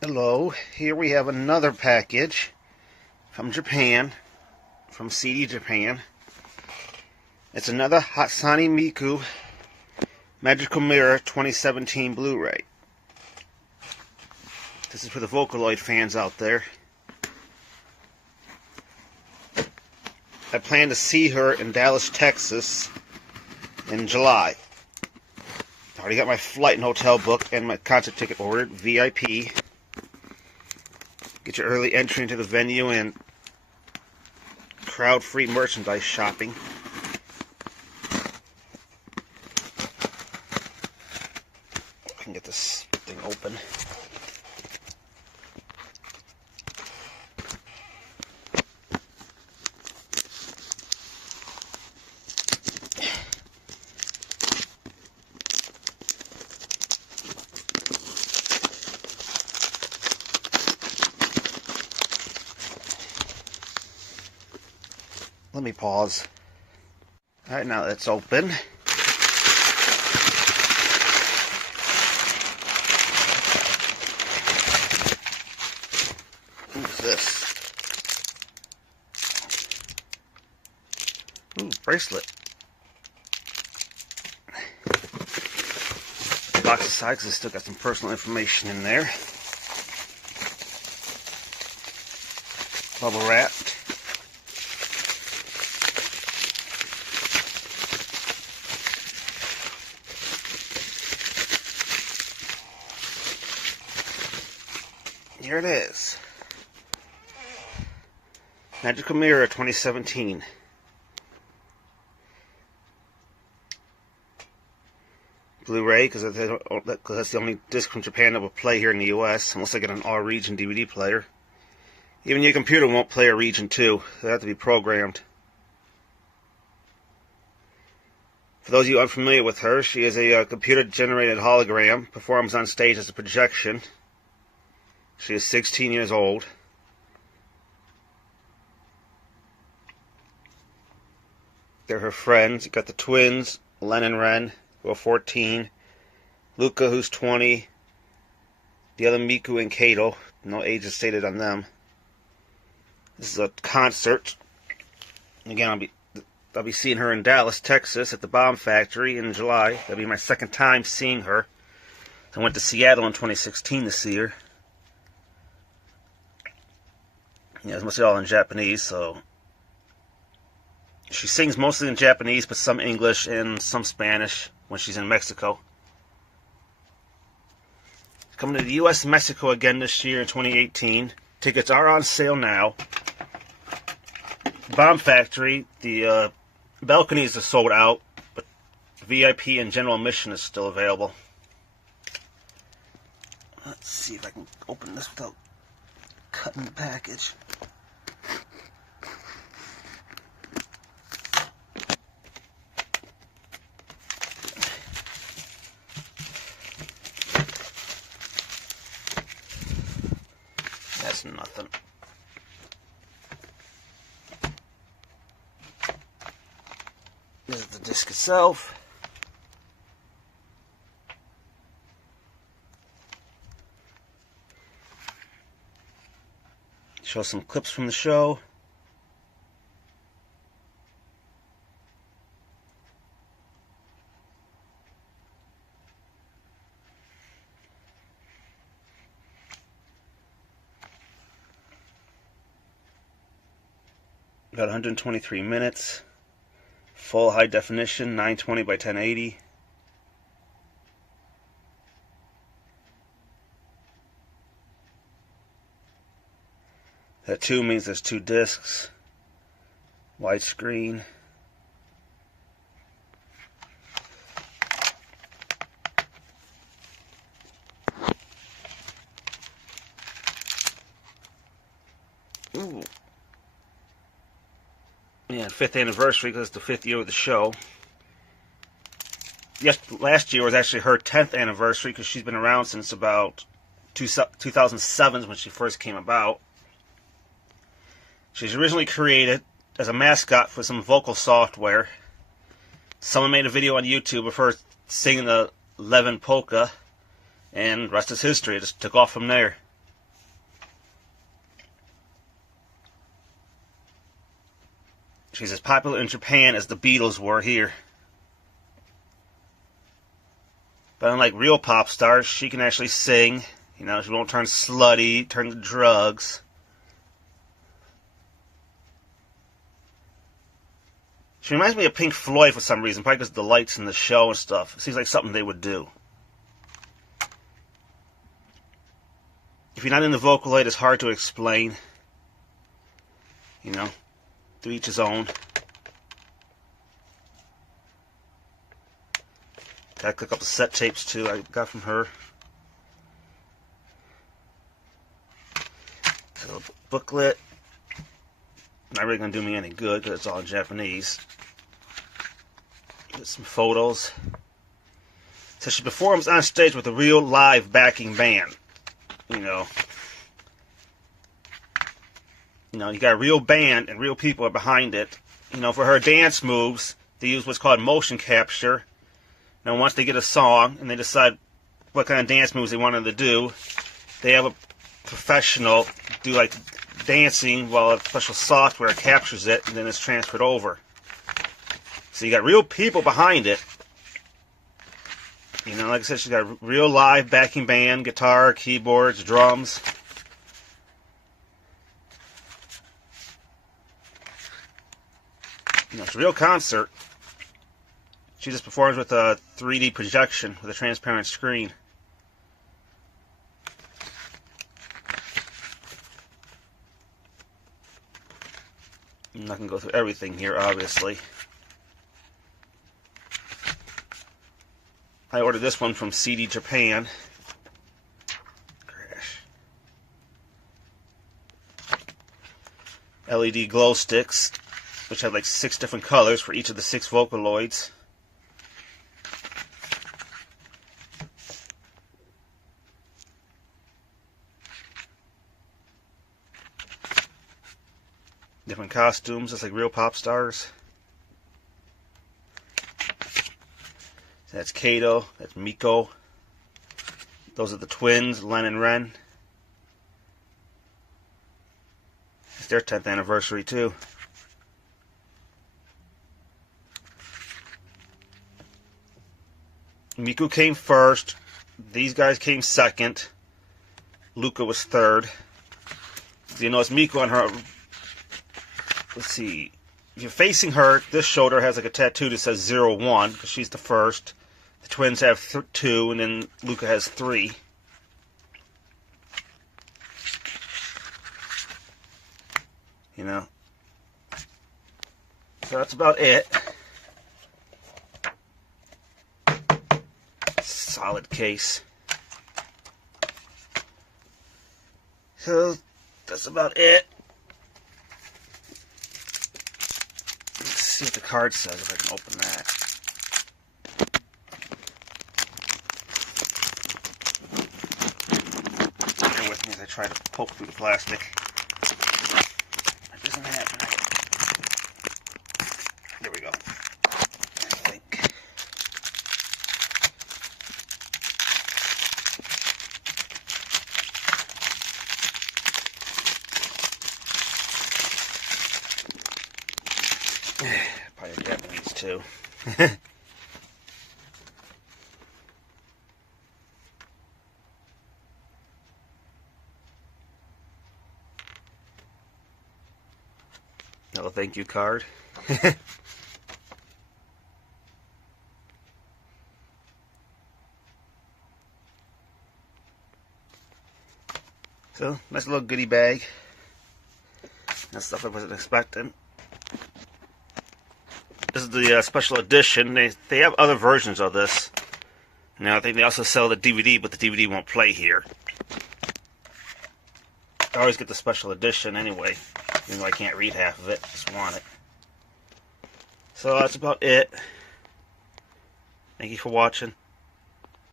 Hello, here we have another package from Japan, from CD Japan. It's another Hatsune Miku Magical Mirror 2017 Blu-Ray. This is for the Vocaloid fans out there. I plan to see her in Dallas, Texas in July. I already got my flight and hotel booked and my concert ticket ordered, VIP. Get your early entry into the venue and crowd-free merchandise shopping. I can get this thing open. Let me pause. Alright, now that's open. What's this? Ooh, bracelet. Box aside because it's still got some personal information in there. Bubble wrapped. Here it is. Magical Mirror 2017. Blu-ray, because that's the only disc from Japan that will play here in the US, unless I get an all-region DVD player. Even your computer won't play a region 2. They have to be programmed. For those of you unfamiliar with her, she is a computer-generated hologram, performs on stage as a projection. She is 16 years old. They're her friends. You got the twins, Len and Len, who are 14. Luca, who's 20. The other Miku and Kato. No age is stated on them. This is a concert. Again, I'll be seeing her in Dallas, Texas, at the Bomb Factory in July. That'll be my second time seeing her. I went to Seattle in 2016 to see her. Yeah, it's mostly all in Japanese, so she sings mostly in Japanese, but some English and some Spanish when she's in Mexico. Coming to the U.S. and Mexico again this year in 2018. Tickets are on sale now. Bomb Factory, the balconies are sold out, but VIP and general admission is still available. Let's see if I can open this without cutting the package. That's nothing. This is the disc itself. Show some clips from the show. Got 123 minutes. Full high definition, 920 by 1080. That 2 means there's 2 discs. Widescreen. Ooh. Yeah, 5th anniversary because it's the 5th year of the show. Yes, last year was actually her 10th anniversary because she's been around since about 2007 when she first came about. She was originally created as a mascot for some vocal software. Someone made a video on YouTube of her singing the Levin polka, and rest is history. It just took off from there. She's as popular in Japan as the Beatles were here. But unlike real pop stars, she can actually sing. You know, she won't turn slutty, turn to drugs. She reminds me of Pink Floyd for some reason, probably because of the lights in the show and stuff. It seems like something they would do. If you're not in the Vocaloid, it's hard to explain. You know, to each his own. Gotta click up the set tapes too I got from her. So, booklet. Not really gonna do me any good because it's all in Japanese. Get some photos. So she performs on stage with a real live backing band. You know, you got a real band and real people are behind it. You know, for her dance moves, they use what's called motion capture. Now, once they get a song and they decide what kind of dance moves they wanted to do, they have a professional do like dancing while a special software captures it and then it's transferred over. So you got real people behind it. You know, like I said, she's got a real live backing band, guitar, keyboards, drums. You know, it's a real concert. She just performs with a 3D projection with a transparent screen. I'm not going to go through everything here, obviously. I ordered this one from CD Japan. Crash. LED glow sticks, which have like 6 different colors for each of the 6 Vocaloids. Different costumes, just like real pop stars. That's Kato, that's Miko. Those are the twins, Len and Ren. It's their 10th anniversary too. Miku came first. These guys came second. Luca was third. So you know it's Miku on her. Let's see. If you're facing her, this shoulder has like a tattoo that says 01 because she's the first. The twins have 2, and then Luca has 3. You know. So that's about it. Solid case. So that's about it. Let's see what the card says if I can open that. Bear with me as I try to poke through the plastic. That doesn't happen. There we go. I think. Probably Japanese too. Little thank you card. So, nice little goodie bag. That's stuff I wasn't expecting. This is the special edition. They have other versions of this. Now, I think they also sell the DVD, but the DVD won't play here. I always get the special edition anyway, even though I can't read half of it. Just want it. So that's about it. Thank you for watching.